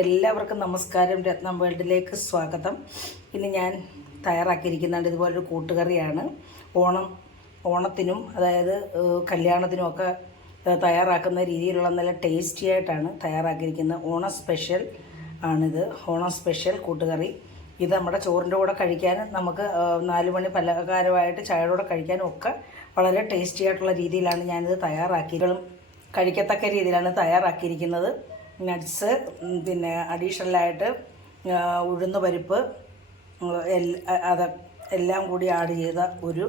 എല്ലാവർക്കും നമസ്കാരം. രത്നം വേൾഡിലേക്ക് സ്വാഗതം. ഇന്ന് ഞാൻ തയ്യാറാക്കിയിരിക്കുന്നത് ഇതുപോലൊരു കൂട്ടുകറിയാണ്. ഓണം ഓണത്തിനും അതായത് കല്യാണത്തിനും ഒക്കെ തയ്യാറാക്കുന്ന രീതിയിലുള്ള നല്ല ടേസ്റ്റി ആയിട്ടാണ് തയ്യാറാക്കിയിരിക്കുന്നത്. ഓണം സ്പെഷ്യൽ ആണിത്. ഓണം സ്പെഷ്യൽ കൂട്ടുകറി. ഇത് നമ്മുടെ ചോറിന്റെ കൂടെ കഴിക്കാനും നമുക്ക് നാല് മണി പലഹാരമായിട്ട് ചായയുടെ കൂടെ കഴിക്കാനും ഒക്കെ വളരെ ടേസ്റ്റി ആയിട്ടുള്ള രീതിയിലാണ് ഞാനിത് തയ്യാറാക്കിയതും. കഴിക്കത്തക്ക രീതിയിലാണ് തയ്യാറാക്കിയിരിക്കുന്നത്. നട്ട്സ് പിന്നെ അഡീഷണലായിട്ട് ഉഴുന്ന പരിപ്പ് അത് എല്ലാം കൂടി ആഡ് ചെയ്ത ഒരു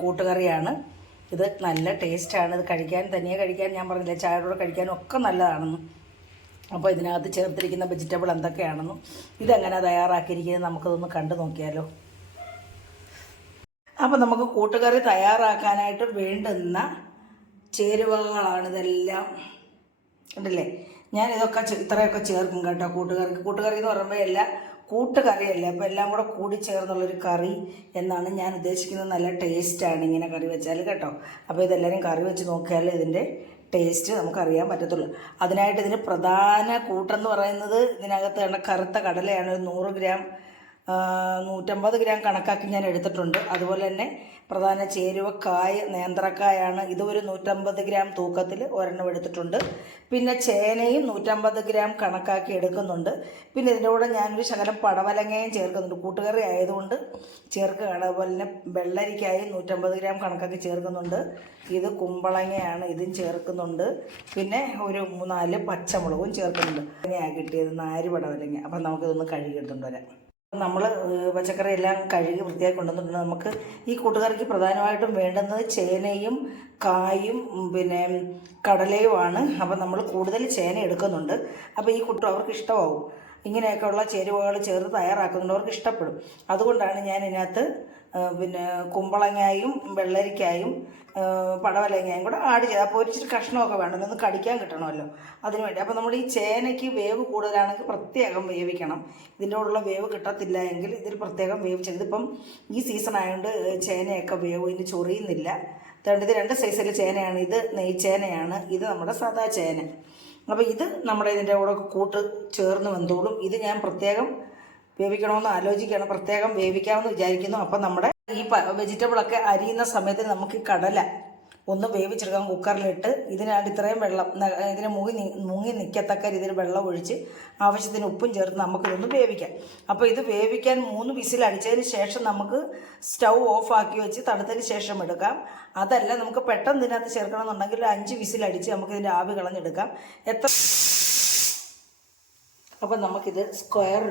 കൂട്ടുകറിയാണ്. ഇത് നല്ല ടേസ്റ്റാണ് ഇത് കഴിക്കാൻ തനിയെ കഴിക്കാൻ ഞാൻ പറഞ്ഞില്ല ചായരോട് കൂടെ കഴിക്കാനും ഒക്കെ നല്ലതാണെന്ന്. അപ്പോൾ ഇതിനകത്ത് ചേർത്തിരിക്കുന്ന വെജിറ്റബിൾ എന്തൊക്കെയാണെന്നും ഇതെങ്ങനെ തയ്യാറാക്കിയിരിക്കുന്നത് നമുക്കതൊന്ന് കണ്ടു നോക്കിയാലോ. അപ്പോൾ നമുക്ക് കൂട്ടുകറി തയ്യാറാക്കാനായിട്ട് വേണ്ടുന്ന ചേരുവകളാണ് ഇതെല്ലാം. ഉണ്ടല്ലേ? ഞാൻ ഇതൊക്കെ ഇത്രയൊക്കെ ചേർക്കും കേട്ടോ കൂട്ടുകറി കൂട്ടുകറി എന്ന് പറയുമ്പോൾ എല്ലാം കൂട്ടുകറിയല്ലേ അപ്പോൾ എല്ലാം കൂടെ കൂടി ചേർന്നുള്ളൊരു കറി എന്നാണ് ഞാൻ ഉദ്ദേശിക്കുന്നത്. നല്ല ടേസ്റ്റാണ് ഇങ്ങനെ കറി വെച്ചാൽ കേട്ടോ. അപ്പോൾ ഇതെല്ലാവരും കറി വെച്ച് നോക്കിയാൽ ഇതിന്റെ ടേസ്റ്റ് നമുക്കറിയാൻ പറ്റത്തുള്ളൂ. അതിനായിട്ട് ഇതിന് പ്രധാന കൂട്ടെന്ന് പറയുന്നത് ഇതിനകത്ത് കണ്ട കറുത്ത കടലയാണ്. ഒരു നൂറ് ഗ്രാം നൂറ്റമ്പത് ഗ്രാം കണക്കാക്കി ഞാൻ എടുത്തിട്ടുണ്ട്. അതുപോലെ തന്നെ പ്രധാന ചേരുവ കായ നേന്ത്രക്കായാണ്. ഇത് ഒരു നൂറ്റമ്പത് ഗ്രാം തൂക്കത്തിൽ ഒരെണ്ണം എടുത്തിട്ടുണ്ട്. പിന്നെ ചേനയും നൂറ്റമ്പത് ഗ്രാം കണക്കാക്കി എടുക്കുന്നുണ്ട്. പിന്നെ ഇതിന്റെ കൂടെ ഞാനൊരു ശകലം പടവലങ്ങയും ചേർക്കുന്നുണ്ട്. കൂട്ടുകറി ആയതുകൊണ്ട് ചേർക്കുകയാണ്. അതുപോലെ തന്നെ വെള്ളരിക്കായും നൂറ്റമ്പത് ഗ്രാം കണക്കാക്കി ചേർക്കുന്നുണ്ട്. ഇത് കുമ്പളങ്ങയാണ്. ഇതും ചേർക്കുന്നുണ്ട്. പിന്നെ ഒരു മൂന്നാൽ പച്ചമുളകും ചേർക്കുന്നുണ്ട്. അങ്ങനെയാണ് കിട്ടിയത് നാല് പടവലങ്ങ. അപ്പം നമുക്കിതൊന്ന് കഴുകിയെടുത്തുകൊണ്ട് വരാം. നമ്മൾ പച്ചക്കറി എല്ലാം കഴുകി വൃത്തിയാക്കി കൊണ്ടുവന്നിട്ടുണ്ട്. നമുക്ക് ഈ കൂട്ടുകറിക്ക് പ്രധാനമായിട്ടും വേണ്ടുന്നത് ചേനയും കായും പിന്നെ കടലയുമാണ്. അപ്പം നമ്മൾ കൂടുതൽ ചേന എടുക്കുന്നുണ്ട്. അപ്പോൾ ഈ കുട്ടം അവർക്ക് ഇഷ്ടമാവും. ഇങ്ങനെയൊക്കെയുള്ള ചേരുവകൾ ചേർത്ത് തയ്യാറാക്കുന്നുണ്ട്. അവർക്ക് ഇഷ്ടപ്പെടും. അതുകൊണ്ടാണ് ഞാൻ ഇതിനകത്ത് പിന്നെ കുമ്പളങ്ങായും വെള്ളരിക്കായും പടവലങ്ങയും കൂടെ ആഡ് ചെയ്ത്. അപ്പോൾ ഒരിച്ചിരി കഷ്ണമൊക്കെ വേണം. ഒന്ന് കടിക്കാൻ കിട്ടണമല്ലോ. അതിന് വേണ്ടി. അപ്പോൾ നമ്മൾ ഈ ചേനയ്ക്ക് വേവ് കൂടുതലാണെങ്കിൽ പ്രത്യേകം വേവിക്കണം. ഇതിന്റെ കൂടെയുള്ള വേവ് കിട്ടത്തില്ല എങ്കിൽ ഇതിൽ പ്രത്യേകം വേവിച്ചത് ഇതിപ്പം ഈ സീസൺ ആയതുകൊണ്ട് ചേനയൊക്കെ വേവ് ഇനി ചൊറിയുന്നില്ല. അതുകൊണ്ട് ഇത് രണ്ട് സൈസിൽ ചേനയാണ് ഇത്. നെയ്ച്ചേനയാണ് ഇത് നമ്മുടെ സാദാ ചേന. അപ്പോൾ ഇത് നമ്മുടെ ഇതിന്റെ കൂടെ കൂട്ട് ചേർന്ന് വന്നോളും ഇത് ഞാൻ പ്രത്യേകം വേവിക്കണമെന്ന് ആലോചിക്കുകയാണ്. പ്രത്യേകം വേവിക്കാമെന്ന് വിചാരിക്കുന്നു. അപ്പം നമ്മുടെ ഈ വെജിറ്റബിളൊക്കെ അരിയുന്ന സമയത്ത് നമുക്ക് കടല ഒന്ന് വേവിച്ചെടുക്കാം. കുക്കറിലിട്ട് ഇതിനായിട്ട് ഇത്രയും വെള്ളം ഇതിനെ മുങ്ങി മുങ്ങി നിൽക്കത്തക്ക രീതിയിൽ വെള്ളം ഒഴിച്ച് ആവശ്യത്തിന് ഉപ്പും ചേർത്ത് നമുക്കിതൊന്ന് വേവിക്കാം. അപ്പോൾ ഇത് വേവിക്കാൻ മൂന്ന് വിസിൽ അടിച്ചതിന് ശേഷം നമുക്ക് സ്റ്റൗ ഓഫ് ആക്കി വെച്ച് തണുത്തതിന് ശേഷം എടുക്കാം. അതല്ല നമുക്ക് പെട്ടെന്ന് ഇതിനകത്ത് ചേർക്കണമെന്നുണ്ടെങ്കിൽ അഞ്ച് വിസിൽ അടിച്ച് നമുക്ക് ഇതിന്റെ ആവി കളഞ്ഞെടുക്കാം. എത്ര അപ്പോൾ നമുക്കിത് സ്ക്വയർ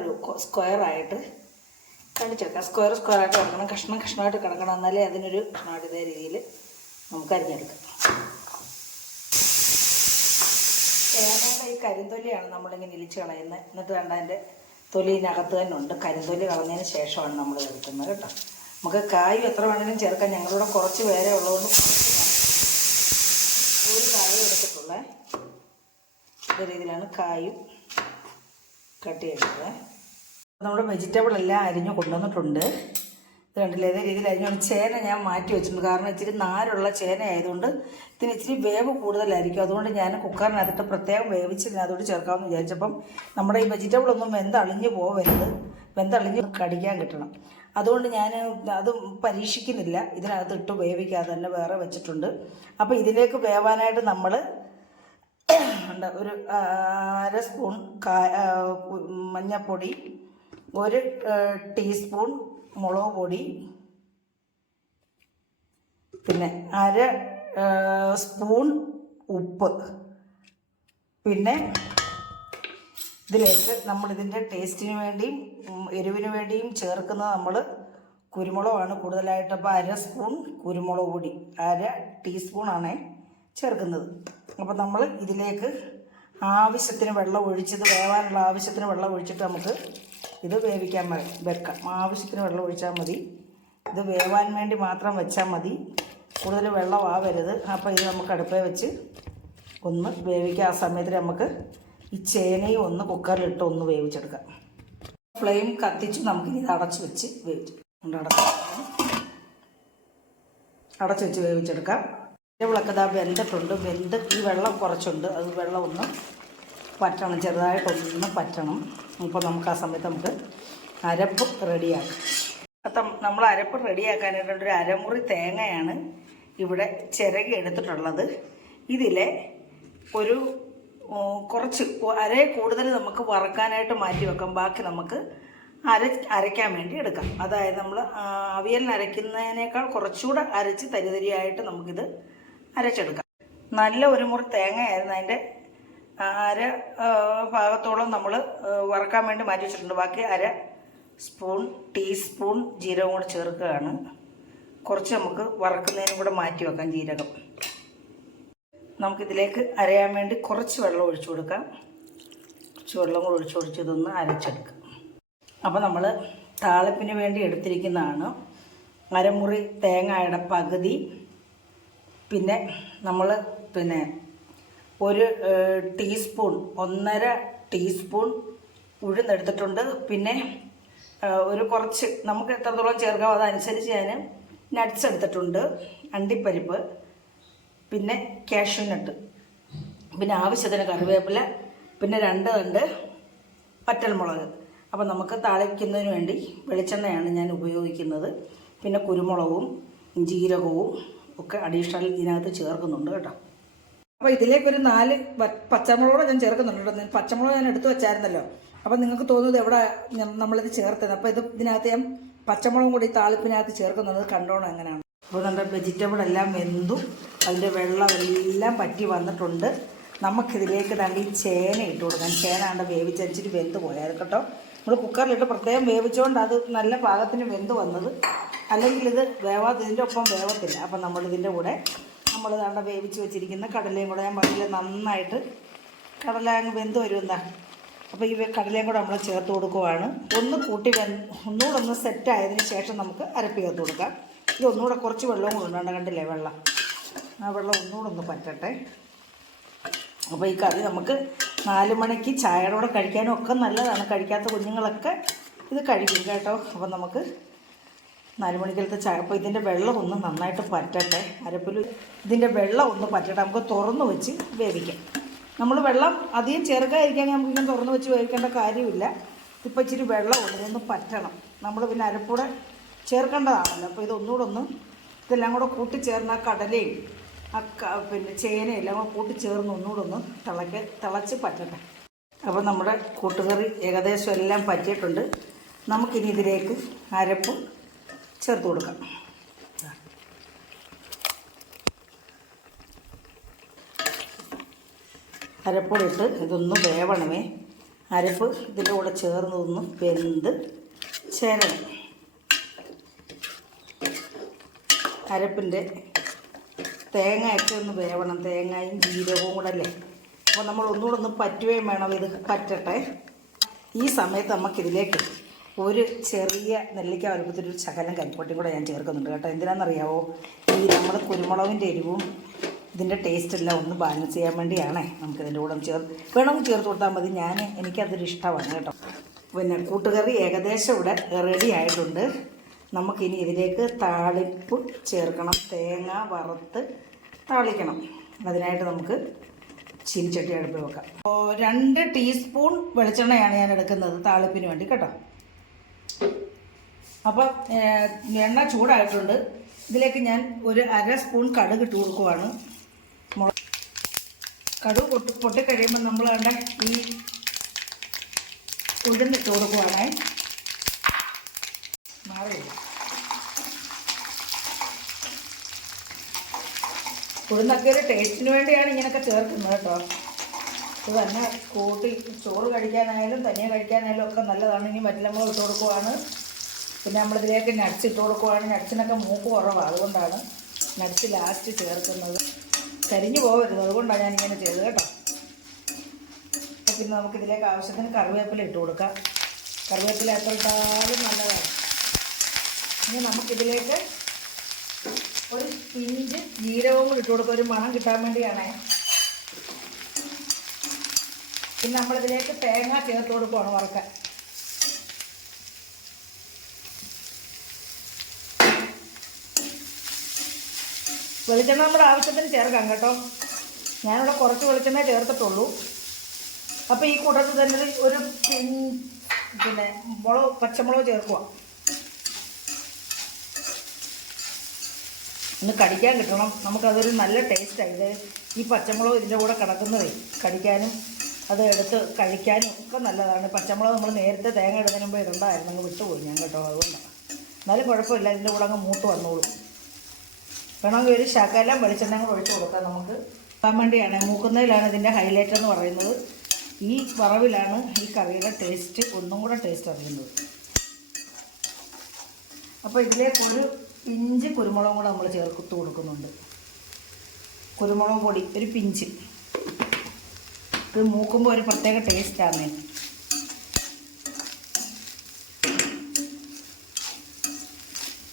സ്ക്വയറായിട്ട് കാണിച്ചെടുക്കാം സ്ക്വയർ സ്ക്വയർ ആയിട്ട് കിടക്കണം. കഷ്ണം കഷ്ണമായിട്ട് കിടക്കണം. എന്നാലേ അതിനൊരു കഷ്ണമായിട്ട് രീതിയിൽ നമുക്ക് അരിഞ്ഞെടുക്കാം. ഏതാണ്ട് ഈ കരിന്തൊലിയാണ് നമ്മളിങ്ങനെ ഇലിച്ച് കളയുന്നത് എന്നിട്ട് വേണ്ട അതിന്റെ തൊലിനകത്ത് തന്നെ ഉണ്ട്. കരിന്തൊലി കളഞ്ഞതിന് ശേഷമാണ് നമ്മൾ എടുക്കുന്നത് കേട്ടോ. നമുക്ക് കായും എത്ര വേണമെങ്കിലും ചേർക്കാം. ഞങ്ങളിവിടെ കുറച്ച് പേരെ ഉള്ളതുകൊണ്ട് ഒരു കായും എടുത്തിട്ടുള്ളത് ഇതേ രീതിയിലാണ് കായും കട്ട് ചെയ്തത് നമ്മുടെ വെജിറ്റബിൾ എല്ലാം അരിഞ്ഞു കൊണ്ടുവന്നിട്ടുണ്ട്. ഇത് കണ്ടില്ലേ? ഏതേ രീതിയിൽ അരിഞ്ഞു ചേന ഞാൻ മാറ്റി വെച്ചിട്ടുണ്ട്. കാരണം ഇച്ചിരി നാരുള്ള ചേന ആയതുകൊണ്ട് ഇതിന് ഇച്ചിരി വേവ് കൂടുതലായിരിക്കും. അതുകൊണ്ട് ഞാൻ കുക്കറിനകത്തിട്ട് പ്രത്യേകം വേവിച്ചില്ല. അതുകൊണ്ട് ചേർക്കാമെന്ന് വിചാരിച്ചപ്പം നമ്മുടെ ഈ വെജിറ്റബിൾ ഒന്നും വെന്തളിഞ്ഞ് പോവരുത്. വെന്തളിഞ്ഞ് കടിക്കാൻ കിട്ടണം. അതുകൊണ്ട് ഞാൻ അത് പരീക്ഷിക്കുന്നില്ല. ഇതിനകത്ത് ഇട്ട് വേവിക്കാതെ തന്നെ വേറെ വെച്ചിട്ടുണ്ട്. അപ്പോൾ ഇതിലേക്ക് വേവാനായിട്ട് നമ്മൾ ഉണ്ട്. ഒരു അര സ്പൂൺ മഞ്ഞൾപ്പൊടി ഒരു ടീസ്പൂൺ മുളക് പൊടി പിന്നെ അര സ്പൂൺ ഉപ്പ്. പിന്നെ ഇതിലേക്ക് നമ്മളിതിന്റെ ടേസ്റ്റിന് വേണ്ടിയും എരിവിന് വേണ്ടിയും ചേർക്കുന്നത് നമ്മൾ കുരുമുളകാണ് കൂടുതലായിട്ട്. അപ്പോൾ അര സ്പൂൺ കുരുമുളക് പൊടി അര ടീസ്പൂണാണേ. ചേർക്കുന്നത്. അപ്പോൾ നമ്മൾ ഇതിലേക്ക് ആവശ്യത്തിന് വെള്ളം ഒഴിച്ചത് വേവാനുള്ള ആവശ്യത്തിന് വെള്ളം ഒഴിച്ചിട്ട് നമുക്ക് ഇത് വേവിക്കാൻ വെക്കാം. ആവശ്യത്തിന് വെള്ളം ഒഴിച്ചാൽ മതി. ഇത് വേവാൻ വേണ്ടി മാത്രം വെച്ചാൽ മതി. കൂടുതൽ വെള്ളം ആവരുത്. അപ്പോൾ ഇത് നമുക്ക് അടുപ്പേ വെച്ച് ഒന്ന് വേവിക്കുക ആ സമയത്ത് നമുക്ക് ഈ ചേനയും ഒന്ന് കുക്കറിലിട്ട് ഒന്ന് വേവിച്ചെടുക്കാം. ഫ്ലെയിം കത്തിച്ച് നമുക്ക് ഇത് അടച്ച് വെച്ച് വേവിച്ചു അടച്ച് വെച്ച് വേവിച്ചെടുക്കാം. വെജിറ്റബിളൊക്കെ ഇതാ വെന്തിട്ടുണ്ട് വെന്ത് ഈ വെള്ളം കുറച്ചുണ്ട്. അത് വെള്ളം ഒന്ന് പറ്റണം. ചെറുതായിട്ടൊന്ന് പറ്റണം. അപ്പോൾ നമുക്ക് ആ സമയത്ത് നമുക്ക് അരപ്പ് റെഡിയാക്കാം. അപ്പം നമ്മൾ അരപ്പ് റെഡിയാക്കാനായിട്ട് ഒരു അരമുറി തേങ്ങയാണ് ഇവിടെ ചിരകി എടുത്തിട്ടുള്ളത്. ഇതിലെ ഒരു കുറച്ച് അരയെ അര കൂടുതൽ നമുക്ക് വറക്കാനായിട്ട് മാറ്റി വെക്കാം. ബാക്കി നമുക്ക് അര അരയ്ക്കാൻ വേണ്ടി എടുക്കാം. അതായത് നമ്മൾ അവിയലിന് അരയ്ക്കുന്നതിനേക്കാൾ കുറച്ചുകൂടെ അരച്ച് തരിതരിയായിട്ട് നമുക്കിത് അരച്ചെടുക്കാം. നല്ല ഒരു മുറി തേങ്ങയായിരുന്നു അതിന്റെ. അര ഭാഗത്തോളം നമ്മൾ വറക്കാൻ വേണ്ടി മാറ്റി വെച്ചിട്ടുണ്ട്. ബാക്കി അര സ്പൂൺ ടീസ്പൂൺ ജീരകം കൂടെ ചേർക്കുകയാണ്. കുറച്ച് നമുക്ക് വറക്കുന്നതിനും കൂടെ മാറ്റി വെക്കാം ജീരകം. നമുക്കിതിലേക്ക് അരയാൻ വേണ്ടി കുറച്ച് വെള്ളം ഒഴിച്ചു കൊടുക്കാം. കുറച്ച് വെള്ളം കൂടെ ഒഴിച്ചു ഇതൊന്ന് അരച്ചെടുക്കാം. അപ്പോൾ നമ്മൾ താളിപ്പിന് വേണ്ടി എടുത്തിരിക്കുന്നതാണ് അരമുറി തേങ്ങയുടെ പകുതി. പിന്നെ നമ്മൾ പിന്നെ ഒരു ടീസ്പൂൺ ഒന്നര ടീസ്പൂൺ ഉഴുന്നെടുത്തിട്ടുണ്ട് പിന്നെ ഒരു കുറച്ച് നമുക്ക് എത്രത്തോളം ചേർക്കാം അതനുസരിച്ച് ഞാൻ നട്ട്സ് എടുത്തിട്ടുണ്ട്. അണ്ടിപ്പരിപ്പ് പിന്നെ കാഷ്യൂ നട്ട് പിന്നെ ആവശ്യത്തിന് കറിവേപ്പില പിന്നെ രണ്ട് തണ്ട് പറ്റൽമുളക് അപ്പം നമുക്ക് താളിക്കുന്നതിന് വേണ്ടി വെളിച്ചെണ്ണയാണ് ഞാൻ ഉപയോഗിക്കുന്നത്. പിന്നെ കുരുമുളകും ജീരകവും ഒക്കെ അഡീഷണൽ ഇതിനകത്ത് ചേർക്കുന്നുണ്ട് കേട്ടോ. അപ്പോൾ ഇതിലേക്ക് ഒരു നാല് വ- പച്ചമുളക് ഞാൻ ചേർക്കുന്നുണ്ട് കേട്ടോ. പച്ചമുളക് ഞാൻ എടുത്തു വെച്ചായിരുന്നല്ലോ. അപ്പോൾ നിങ്ങൾക്ക് തോന്നുന്നത് എവിടെ നമ്മളിത് ചേർത്തത്? അപ്പോൾ ഇത് ഇതിനകത്ത് ഞാൻ പച്ചമുളകും കൂടി താളിപ്പിനകത്ത് ചേർക്കുന്നത് കണ്ടോണം എങ്ങനെയാണ്. അപ്പോൾ നമ്മുടെ വെജിറ്റബിൾ എല്ലാം വെന്തു. അതിന്റെ വെള്ളം എല്ലാം പറ്റി വന്നിട്ടുണ്ട്. നമുക്കിതിലേക്ക് നല്ല ഈ ചേന ഇട്ട് കൊടുക്കാം. ചേന ആണ്ട് വേവിച്ചരിച്ചിട്ട് വെന്ത് പോയാൽ കേട്ടോ. നമ്മൾ കുക്കറിലിട്ട് പ്രത്യേകം വേവിച്ചുകൊണ്ട് അത് നല്ല പാകത്തിന് വെന്ത് വന്നത്. അല്ലെങ്കിൽ ഇത് വേവാത്ത ഇതിന്റെ ഒപ്പം വേവത്തില്ല. അപ്പം നമ്മളിതിന്റെ കൂടെ നമ്മൾ ദാണ്ട വേവിച്ച് വെച്ചിരിക്കുന്ന കടലയും കൂടെ ഞാൻ പറഞ്ഞില്ല നന്നായിട്ട് കടല അങ്ങ് വെന്ത് വരുമെന്നാ. അപ്പോൾ ഈ കടലയും കൂടെ നമ്മൾ ചേർത്ത് കൊടുക്കുവാണ്. ഒന്ന് കൂട്ടി വെ ഒന്നുകൂടെ ഒന്ന് സെറ്റ് ആയതിന് ശേഷം നമുക്ക് അരപ്പ് ചേർത്ത് കൊടുക്കാം. ഇത് ഒന്നുകൂടെ കുറച്ച് വെള്ളവും കൂടെ ഉണ്ടാണ്ട് കണ്ടില്ലേ വെള്ളം? ആ വെള്ളം ഒന്നുകൂടെ ഒന്ന് പറ്റട്ടെ. അപ്പോൾ ഈ കറി നമുക്ക് നാല് മണിക്ക് ചായയുടെ കൂടെ കഴിക്കാനും ഒക്കെ നല്ലതാണ്. കഴിക്കാത്ത കുഞ്ഞുങ്ങളൊക്കെ ഇത് കഴിക്കും കേട്ടോ. അപ്പോൾ നമുക്ക് നാല് മണിക്കലത്തെ ചായ. അപ്പോൾ ഇതിന്റെ വെള്ളം ഒന്ന് നന്നായിട്ട് പറ്റട്ടെ. അരപ്പിൽ ഇതിന്റെ വെള്ളം ഒന്ന് പറ്റട്ടെ. നമുക്ക് തുറന്ന് വെച്ച് വേവിക്കാം. നമ്മൾ വെള്ളം അധികം ചേർക്കാതിരിക്കാൻ നമുക്കിങ്ങനെ തുറന്ന് വെച്ച് വേവിക്കേണ്ട കാര്യമില്ല. ഇപ്പോൾ ഇച്ചിരി വെള്ളം ഒന്ന് പറ്റണം. നമ്മൾ പിന്നെ അരപ്പൂടെ ചേർക്കേണ്ടതാണല്ലോ. അപ്പോൾ ഇതൊന്നുകൂടെ ഒന്ന് ഇതെല്ലാം കൂടെ കൂട്ടിച്ചേർന്ന് ആ കടലയും ആ പിന്നെ ചേനയും എല്ലാം കൂടെ കൂട്ടിച്ചേർന്ന് ഒന്നുകൂടെ ഒന്ന് തിളക്ക തിളച്ച് പറ്റട്ടെ. അപ്പോൾ നമ്മുടെ കൂട്ടുകറി ഏകദേശം എല്ലാം പറ്റിയിട്ടുണ്ട്. നമുക്കിനി ഇതിലേക്ക് അരപ്പ് ചേർത്ത് കൊടുക്കാം. അരപ്പൊടി ഇട്ട് ഇതൊന്ന് വേവണമേ. അരപ്പ് ഇതിന്റെ കൂടെ ചേർന്ന് ഒന്ന് വെന്ത് ചേരണം. അരപ്പിന്റെ തേങ്ങയൊക്കെ ഒന്ന് വേവണം. തേങ്ങയും ജീരകവും കൂടെ അല്ലേ? അപ്പോൾ നമ്മൾ ഒന്നുകൂടെ ഒന്ന് പറ്റുകയും വേണം. ഇത് പറ്റട്ടെ. ഈ സമയത്ത് നമുക്കിതിലേക്ക് ഒരു ചെറിയ നെല്ലിക്ക വലുപ്പത്തിൽ ഒരു ശകലം കരിപ്പൊട്ടിയും കൂടെ ഞാൻ ചേർക്കുന്നുണ്ട് കേട്ടോ. എന്തിനാണെന്നറിയാവോ? ഈ നമ്മൾ കുരുമുളകിന്റെ എരിവും ഇതിന്റെ ടേസ്റ്റ് എല്ലാം ഒന്ന് ബാലൻസ് ചെയ്യാൻ വേണ്ടിയാണേ നമുക്കിതിന്റെ കൂടെ ചേർ വേണമെങ്കിൽ ചേർത്ത് കൊടുത്താൽ മതി. ഞാൻ എനിക്കതൊരു ഇഷ്ടമാണ് കേട്ടോ. പിന്നെ കൂട്ടുകറി ഏകദേശം ഇവിടെ റെഡി ആയിട്ടുണ്ട്. നമുക്കിനി ഇതിലേക്ക് താളിപ്പ് ചേർക്കണം. തേങ്ങ വറുത്ത് താളിക്കണം. അതിനായിട്ട് നമുക്ക് ചീനിച്ചട്ടി അടുപ്പ് വെക്കാം. രണ്ട് ടീസ്പൂൺ വെളിച്ചെണ്ണയാണ് ഞാൻ എടുക്കുന്നത് താളിപ്പിന് വേണ്ടി കേട്ടോ. അപ്പം എണ്ണ ചൂടായിട്ടുണ്ട്. ഇതിലേക്ക് ഞാൻ ഒരു അര സ്പൂൺ കടുക് ഇട്ട് കൊടുക്കുവാണ്. കടുക് പൊട്ടി പൊട്ടിക്കഴിയുമ്പോൾ നമ്മൾ വേണ്ട ഈ ഉഴുന്നിട്ട് കൊടുക്കുവാണേ. മാറിയില്ല. ഉഴുന്നൊക്കെ ഒരു ടേസ്റ്റിന് വേണ്ടിയാണ് ഇങ്ങനെയൊക്കെ ചേർക്കുന്നത് കേട്ടോ. ഇത് തന്നെ കൂട്ടി ചോറ് കഴിക്കാനായാലും തനിയെ കഴിക്കാനായാലും ഒക്കെ നല്ലതാണെങ്കിൽ നമ്മൾ ഇട്ട് കൊടുക്കുവാണ്. പിന്നെ നമ്മളിതിലേക്ക് നട്ട്സ് ഇട്ട് കൊടുക്കുവാണ്. നട്ട്സിനൊക്കെ മൂക്ക് കുറവാണ് അതുകൊണ്ടാണ് നട്ട്സ് ലാസ്റ്റ് ചേർക്കുന്നത്. കരിഞ്ഞു പോകരുത്. അതുകൊണ്ടാണ് ഞാനിങ്ങനെ ചെയ്തത് കേട്ടോ. പിന്നെ നമുക്കിതിലേക്ക് ആവശ്യത്തിന് കറിവേപ്പില ഇട്ട് കൊടുക്കാം. കറിവേപ്പില എത്ര നല്ലതാണ്. ഇനി നമുക്കിതിലേക്ക് ഒരു പിഞ്ച് ജീരകവും കൂടി ഇട്ട് കൊടുക്കുക ഒരു മണം കിട്ടാൻ വേണ്ടിയാണേ. പിന്നെ നമ്മളിതിലേക്ക് തേങ്ങ ചേർത്ത് കൊടുക്കുവാണ് വറക്കാൻ. വെളിച്ചെണ്ണ നമ്മുടെ ആവശ്യത്തിന് ചേർക്കാം കേട്ടോ. ഞാനിവിടെ കുറച്ച് വെളിച്ചെണ്ണ ചേർത്തിട്ടുള്ളൂ. അപ്പോൾ ഈ കൂട്ടത്തിൽ തന്നെ ഒരു- പിന്നെ മുളക് പച്ചമുളക് ചേർക്കുക ഒന്ന് കടിക്കാൻ കിട്ടണം. നമുക്കതൊരു നല്ല ടേസ്റ്റാണ് ഈ പച്ചമുളക് ഇതിന്റെ കൂടെ കിടക്കുന്നതേ കടിക്കാനും അത് എടുത്ത് കഴിക്കാനും ഒക്കെ നല്ലതാണ്. പച്ചമുളക് നമ്മൾ നേരത്തെ തേങ്ങ ഇടുന്നതിന് മുമ്പ് ഇടണ്ടായിരുന്നു. അങ്ങ് വിട്ടുപോയി ഞാൻ കേട്ടോ അതുകൊണ്ട്. എന്നാലും കുഴപ്പമില്ല ഇതിന്റെ കൂടെ അങ്ങ് മൂത്ത് വന്നോളും. വേണമെങ്കിൽ ഒരു ശകലം വെളിച്ചെണ്ണ കൂടെ ഒഴിച്ച് കൊടുക്കാം നമുക്ക്. വേണ്ടിയാണ്. മൂക്കുന്നതിലാണ് ഇതിന്റെ ഹൈലൈറ്റ് എന്ന് പറയുന്നത്. ഈ വറവിലാണ് ഈ കറിയുടെ ടേസ്റ്റ് ഒന്നും കൂടെ ടേസ്റ്റ് അറിയുന്നത്. അപ്പോൾ ഇതിലേക്ക് ഒരു പിഞ്ച് കുരുമുളകും കൂടെ നമ്മൾ ചേർത്ത് കൊടുക്കുന്നുണ്ട്. കുരുമുളക് പൊടി ഒരു പിഞ്ച്. ഇത് മൂക്കുമ്പോൾ ഒരു പ്രത്യേക ടേസ്റ്റാണ്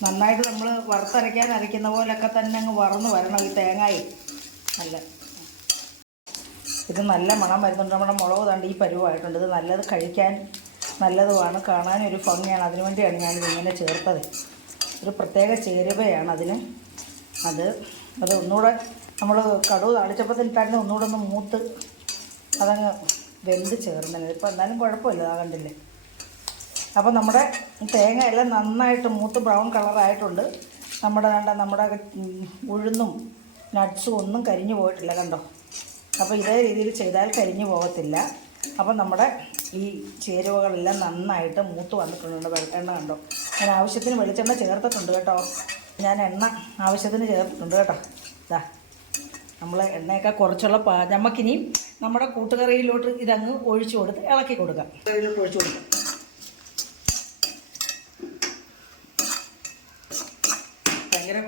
നന്നായിട്ട് നമ്മൾ വറുത്തരയ്ക്കാൻ അരയ്ക്കുന്ന പോലൊക്കെ തന്നെ അങ്ങ് വറന്ന് വരണം ഈ തേങ്ങായി. നല്ല. ഇത് നല്ല മണം വരുന്നുണ്ട്. നമ്മുടെ മുളക് തണ്ട് ഈ പരുവായിട്ടുണ്ട്. ഇത് നല്ലത് കഴിക്കാൻ നല്ലതുമാണ്. കാണാൻ ഒരു ഭംഗിയാണ്. അതിനു വേണ്ടിയാണ് ഞാനിത് ഇങ്ങനെ ചേർത്തത്. ഒരു പ്രത്യേക ചേരുവയാണ് അതിന്. അത് അത് ഒന്നുകൂടെ നമ്മൾ കടുവ് താളിച്ചപ്പോൾ തന്നെ ഒന്നുകൂടെ ഒന്ന് മൂത്ത് അതങ്ങ് വെന്ത് ചേർന്നില്ല? ഇപ്പോൾ എന്നാലും കുഴപ്പമില്ല ആ കണ്ടില്ലേ? അപ്പോൾ നമ്മുടെ തേങ്ങ എല്ലാം നന്നായിട്ട് മൂത്ത് ബ്രൗൺ കളറായിട്ടുണ്ട് നമ്മുടെ കണ്ട നമ്മുടെ ഉഴുന്നും നട്ട്സും ഒന്നും കരിഞ്ഞു പോയിട്ടില്ല കണ്ടോ? അപ്പോൾ ഇതേ രീതിയിൽ ചെയ്താൽ കരിഞ്ഞു പോകത്തില്ല. അപ്പോൾ നമ്മുടെ ഈ ചേരുവകളെല്ലാം നന്നായിട്ട് മൂത്ത് വന്നിട്ടുണ്ട് വെളിച്ചെണ്ണ കണ്ടോ? ഞാൻ ആവശ്യത്തിന് വെളിച്ചെണ്ണ ചേർത്തിട്ടുണ്ട് കേട്ടോ. ഞാൻ എണ്ണ ആവശ്യത്തിന് ചേർത്തിട്ടുണ്ട് കേട്ടോ. ഇതാ നമ്മൾ എണ്ണയൊക്കെ കുറച്ചുള്ള പാ നമുക്കിനി നമ്മുടെ കൂട്ടുകറിയിലോട്ട് ഇതങ്ങ് ഒഴിച്ചു കൊടുത്ത് ഇളക്കി കൊടുക്കാം. കറിയിലോട്ട് ഒഴിച്ചു കൊടുക്കാം. ഭയങ്കര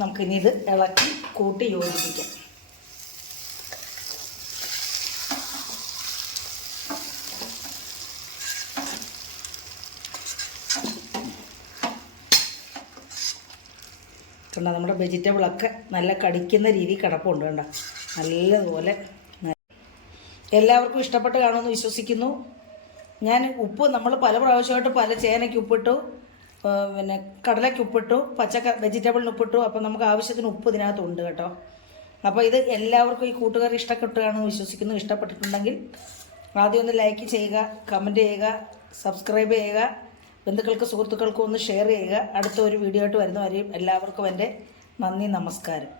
നമുക്കിനി ഇത് ഇളക്കി കൂട്ടി യോജിപ്പിക്കാം. കണ്ട നമ്മുടെ വെജിറ്റബിളൊക്കെ നല്ല കടിക്കുന്ന രീതിയിൽ കിടപ്പുണ്ട് കണ്ട? നല്ലതുപോലെ എല്ലാവർക്കും ഇഷ്ടപ്പെട്ട് കാണുമെന്ന് വിശ്വസിക്കുന്നു. ഞാൻ ഉപ്പ് നമ്മൾ പല പ്രാവശ്യമായിട്ട് പല ചേനയ്ക്ക് ഉപ്പിട്ടു പിന്നെ കടലയ്ക്ക് ഉപ്പിട്ടു പച്ചക്ക വെജിറ്റബിളിന് ഉപ്പിട്ടു. അപ്പം നമുക്ക് ആവശ്യത്തിന് ഉപ്പ് ഇതിനകത്തുണ്ട് കേട്ടോ. അപ്പോൾ ഇത് എല്ലാവർക്കും ഈ കൂട്ടുകാർ ഇഷ്ടപ്പെട്ടുകയാണെന്ന് വിശ്വസിക്കുന്നു. ഇഷ്ടപ്പെട്ടിട്ടുണ്ടെങ്കിൽ ആദ്യം ഒന്ന് ലൈക്ക് ചെയ്യുക കമന്റ് ചെയ്യുക സബ്സ്ക്രൈബ് ചെയ്യുക. ബന്ധുക്കൾക്ക് സുഹൃത്തുക്കൾക്കും ഒന്ന് ഷെയർ ചെയ്യുക. അടുത്ത ഒരു വീഡിയോ ആയിട്ട് വരുന്നവരെയും എല്ലാവർക്കും എന്റെ നന്ദി നമസ്കാരം.